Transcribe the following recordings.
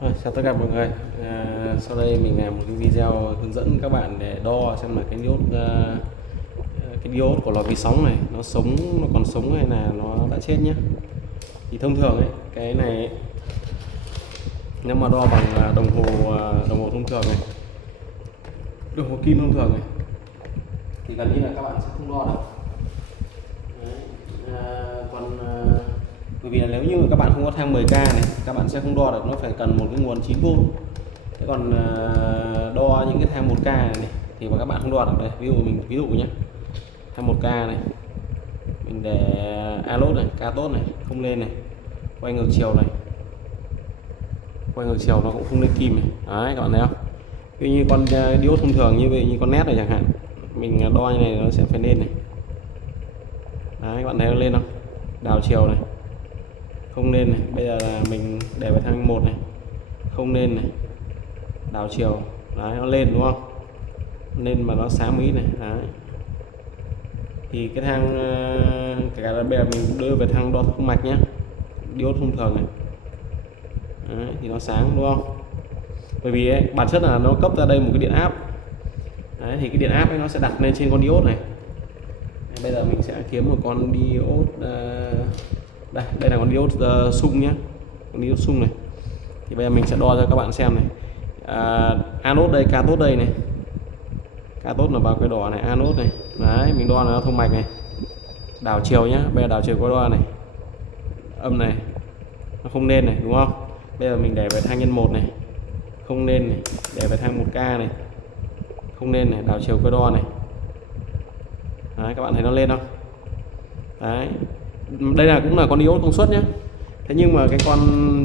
Chào tất cả mọi người. Sau đây mình làm một cái video hướng dẫn các bạn để đo xem là cái diode của lò vi sóng này nó còn sống hay là nó đã chết nhé. Thì thông thường ấy, cái này ấy, nếu mà đo bằng đồng hồ thông thường này, đồng hồ kim thông thường này, thì gần như là các bạn sẽ không đo được. Đấy. Bởi vì là nếu như các bạn không có thang 10k này, các bạn sẽ không đo được, nó phải cần một cái nguồn 9V. Thế còn đo những cái thang 1k này, thì mà các bạn không đo được đây. Ví dụ nhé, thang 1k này mình để alốt này, cathode này không lên này, quay ngược chiều này, quay ngược chiều nó cũng không lên kim này. Đấy, các bạn thấy không? Ví dụ như con diode thông thường như vậy, như con nét này chẳng hạn, mình đo như này nó sẽ phải lên này. Đấy, các bạn thấy nó lên không? Đảo chiều này không lên này. Bây giờ là mình để vào thang 1 này, không lên này, đảo chiều. Đấy, nó lên đúng không? Nên mà nó sáng mỹ này. Đấy. Thì cái thang cả là bây giờ mình đưa về thang đo thông mạch nhé, diode thông thường này. Đấy, thì nó sáng đúng không? Bởi vì ấy, bản chất là nó cấp ra đây một cái điện áp. Đấy, thì cái điện áp ấy nó sẽ đặt lên trên con diode này. Bây giờ mình sẽ kiếm một con diode đây là con diode sung nhé, con diode sung này. Thì bây giờ mình sẽ đo cho các bạn xem này. Anode đây, cathode đây này, cathode là vào cái đỏ này, anode này. Đấy, mình đo là nó thông mạch này, đảo chiều nhá. Bây giờ đảo chiều có đo này, âm này nó không lên này đúng không? Bây giờ mình để về thang nhân 1 này, không lên này, để về thang 1k này, không lên này, đảo chiều có đo này. Đấy, các bạn thấy nó lên không? Đấy, đây là cũng là con diode công suất nhé. Thế nhưng mà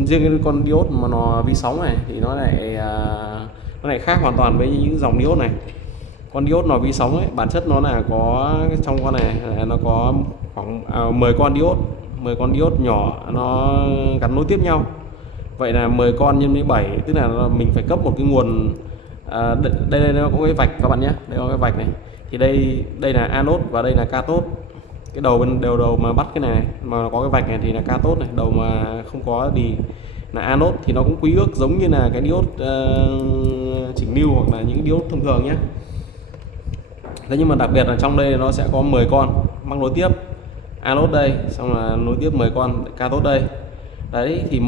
riêng cái con diode mà nó vi sóng này thì nó lại khác hoàn toàn với những dòng diode này. Con diode nó vi sóng ấy, bản chất nó là có trong con này nó có khoảng 10 con diode, 10 con diode nhỏ nó gắn nối tiếp nhau. Vậy là 10 con nhân với 7, tức là mình phải cấp một cái nguồn. Đây nó có cái vạch các bạn nhé, đây có cái vạch này. Thì đây là anode và đây là cathode. Cái đầu mà bắt cái này mà có cái vạch này thì là cathode này, đầu mà không có thì là anode. Thì nó cũng quy ước giống như là cái diode chỉnh lưu hoặc là những diode thông thường nhé. Thế nhưng mà đặc biệt là trong đây nó sẽ có 10 con mắc nối tiếp, anode đây, xong là nối tiếp 10 con cathode đây. Đấy, thì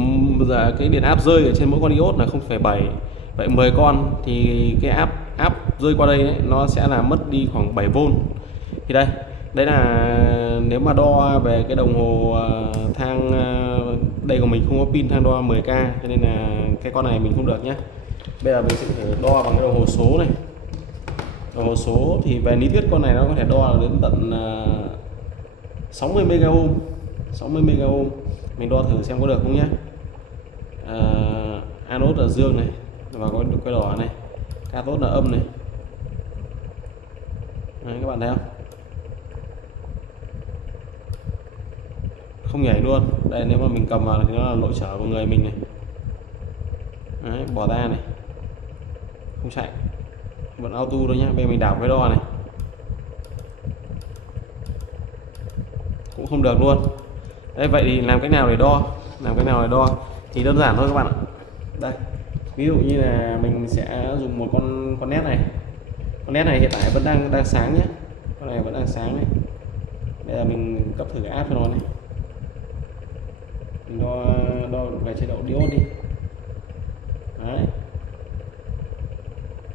giờ cái điện áp rơi ở trên mỗi con diode là 0,7. Vậy 10 con thì cái áp rơi qua đây ấy, nó sẽ là mất đi khoảng 7V. Thì đây là nếu mà đo về cái đồng hồ thang, đây của mình không có pin thang đo 10k, cho nên là cái con này mình không được nhé. Bây giờ mình sẽ thử đo bằng cái đồng hồ số này. Đồng hồ số thì về lý thuyết con này nó có thể đo đến tận 60 MΩ. 60 MΩ. Mình đo thử xem có được không nhé. Anode là dương này và có cái đỏ này, cathode là âm này. Đấy, các bạn thấy không? Không nhảy luôn. Đây, nếu mà mình cầm vào thì nó là lỗi trở của người mình này. Đấy, bỏ ra này, không chạy, vẫn auto thôi nhá. Bây giờ mình đảo cái đo này, cũng không được luôn. Đấy, vậy thì làm cách nào để đo? Thì đơn giản thôi các bạn ạ. Đây, ví dụ như là mình sẽ dùng một con nét này. Con nét này hiện tại vẫn đang sáng nhé, con này vẫn đang sáng này. Bây giờ mình cấp thử cái áp cho nó này. Mình đo về chế độ diode đi. Đấy,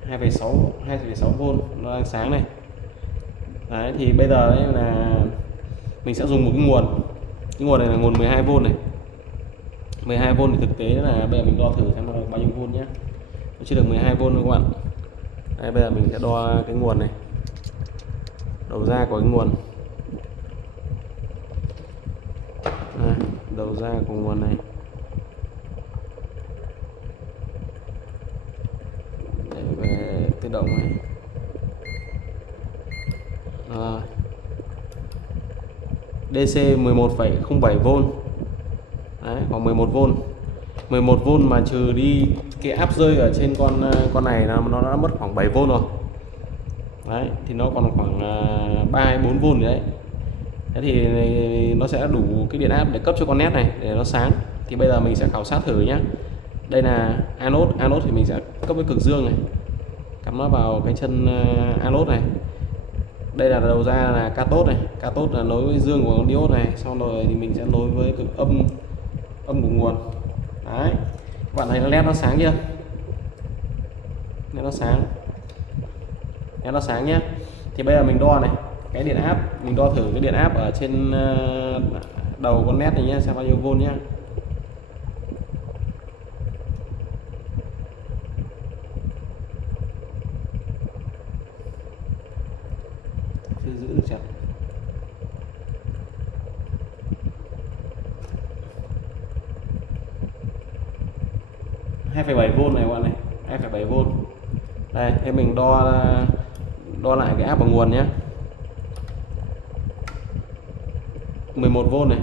2,6V nó đang sáng này. Đấy, thì bây giờ đấy là mình sẽ dùng một cái nguồn. Cái nguồn này là nguồn 12V này. 12V thì thực tế là bây giờ mình đo thử xem nó được bao nhiêu V nhé. Nó chưa được 12V đâu các bạn. Đây, bây giờ mình sẽ đo cái nguồn này, đầu ra của cái nguồn. Đây, đầu ra của nguồn này. Để về tự động này. DC 11,07V. Đấy, khoảng 11V. 11V mà trừ đi cái áp rơi ở trên con này là nó đã mất khoảng 7V rồi. Đấy, thì nó còn khoảng 3 hay 4V đấy. Thế thì nó sẽ đủ cái điện áp để cấp cho con nét này để nó sáng. Thì bây giờ mình sẽ khảo sát thử nhé. Đây là anode thì mình sẽ cấp với cực dương này, cắm nó vào cái chân anode này. Đây là đầu ra là cathode này, cathode là nối với dương của con diode này, sau rồi thì mình sẽ nối với cực âm của nguồn. Đấy, các bạn thấy nó led nó sáng chưa? Led nó sáng nhé. Thì bây giờ mình đo này, cái điện áp, mình đo thử cái điện áp ở trên đầu con led này nhé, xem bao nhiêu volt nhé. Chưa giữ được chặt. 2,7V này các bạn này, 2,7V. Đây, thế mình đo lại cái áp ở nguồn nhé. 11V này.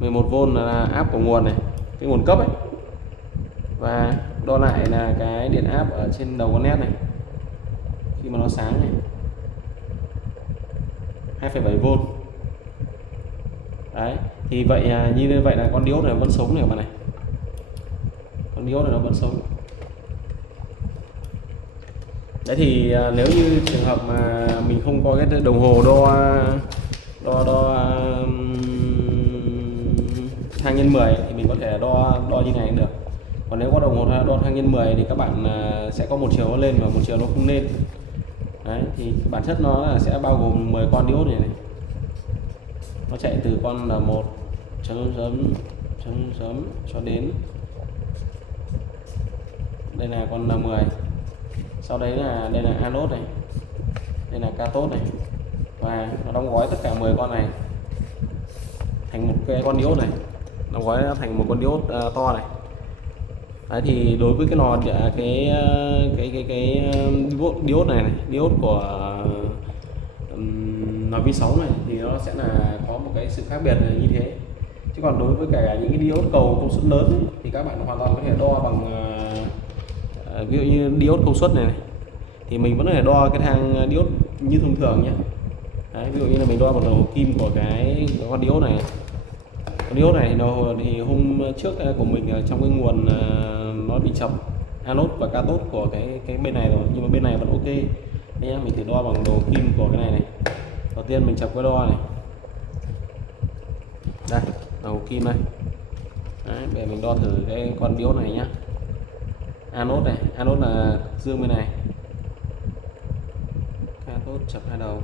11V là áp của nguồn này, cái nguồn cấp ấy. Và đo lại là cái điện áp ở trên đầu con led này. Khi mà nó sáng này. 2,7V. Đấy, thì vậy như vậy là con diode này vẫn sống này các bạn này. Con diode này nó vẫn sống. Đấy thì nếu như trường hợp mà mình không có cái đồng hồ đo thang nhân 10 thì mình có thể đo như này cũng được. Còn nếu có đồng hồ đo thang nhân 10 thì các bạn sẽ có một chiều nó lên và một chiều nó không lên. Đấy, thì bản chất nó là sẽ bao gồm 10 con diode này. Nó chạy từ con N1 chấm cho đến đây là con N10. Sau đấy là đây là anode này, đây là cathode này, và nó đóng gói tất cả 10 con này thành một cái con diode này, đóng gói thành một con diode to này. Đấy thì đối với cái lò cái diode này, diode của NV6 này thì nó sẽ là có một cái sự khác biệt như thế. Chứ còn đối với cả những cái diode cầu công suất lớn ấy, thì các bạn hoàn toàn có thể đo bằng ví dụ như diode công suất này, thì mình vẫn có thể đo cái thang diode như thông thường nhé. Đấy, ví dụ như là mình đo bằng đầu kim của cái con diode này. Con diode này thì hôm trước của mình trong cái nguồn nó bị chập anode và cathode của cái bên này rồi, nhưng mà bên này vẫn ok. Đây nhá, mình thử đo bằng đầu kim của cái này. Đầu tiên mình chập cái đo này. Đây, đầu kim đây. Đấy, để mình đo thử cái con diode này nhá. Anode này, anode là dương bên này, cathode chập hai đầu.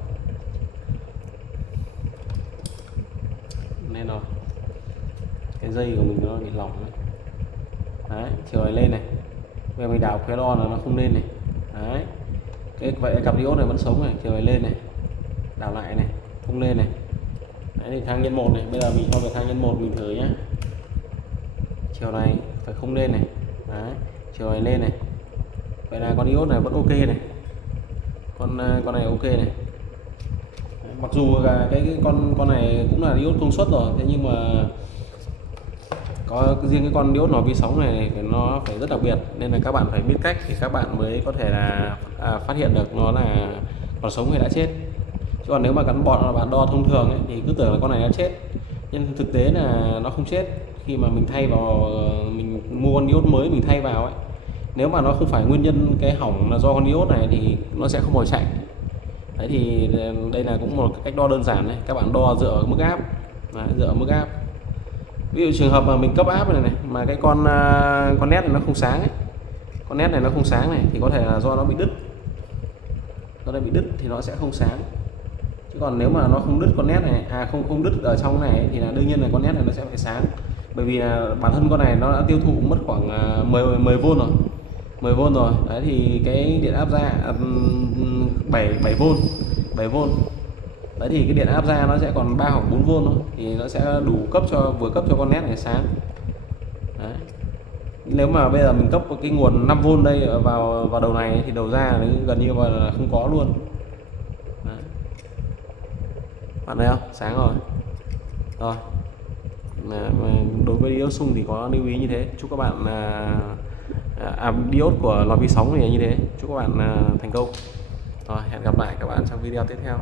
Nên rồi, cái dây của mình nó bị lỏng đấy. Đấy, chiều này lên này. Bây giờ mình đảo cái đo là nó không lên này. Đấy, vậy cặp diode này vẫn sống này, chiều này lên này, đảo lại này, không lên này. Đấy thì thang nhân 1 này, bây giờ mình cho về thang nhân 1 mình thử nhá. Chiều này phải không lên này. Đấy, chiều này lên này. Vậy là con diode này vẫn ok này. Con này ok này. Đấy, mặc dù là cái con này cũng là diode công suất rồi, thế nhưng mà có riêng cái con diode NV6 này thì nó phải rất đặc biệt, nên là các bạn phải biết cách thì các bạn mới có thể là phát hiện được nó là còn sống hay đã chết. Chứ còn nếu mà gắn bọt bạn đo thông thường ấy, thì cứ tưởng là con này đã chết, nhưng thực tế là nó không chết. Khi mà mình thay vào, mình mua con diode mới mình thay vào ấy, nếu mà nó không phải nguyên nhân cái hỏng là do con diode này thì nó sẽ không bao chạy. Đấy thì đây là cũng một cách đo đơn giản này, các bạn đo dựa ở mức áp. Đấy, dựa ở mức áp. Ví dụ trường hợp mà mình cấp áp này mà cái con nét này nó không sáng ấy, con nét này nó không sáng này thì có thể là do nó bị đứt. Nó bị đứt thì nó sẽ không sáng. Chứ còn nếu mà nó không đứt con nét này, không đứt ở trong này thì là đương nhiên là con nét này nó sẽ phải sáng. Bởi vì là bản thân con này nó đã tiêu thụ mất khoảng 10V rồi. 10V rồi. Đấy thì cái điện áp ra 7V. Đấy thì cái điện áp ra nó sẽ còn 3 hoặc 4V thôi, thì nó sẽ đủ vừa cấp cho con nét này sáng. Đấy. Nếu mà bây giờ mình cấp cái nguồn 5V đây vào đầu này thì đầu ra gần như là không có luôn. Đấy. Bạn thấy không? Sáng rồi. Rồi. Đối với diode sung thì có lưu ý như thế. Chúc các bạn diode của lò vi sóng này như thế. Chúc các bạn thành công. Rồi, hẹn gặp lại các bạn trong video tiếp theo.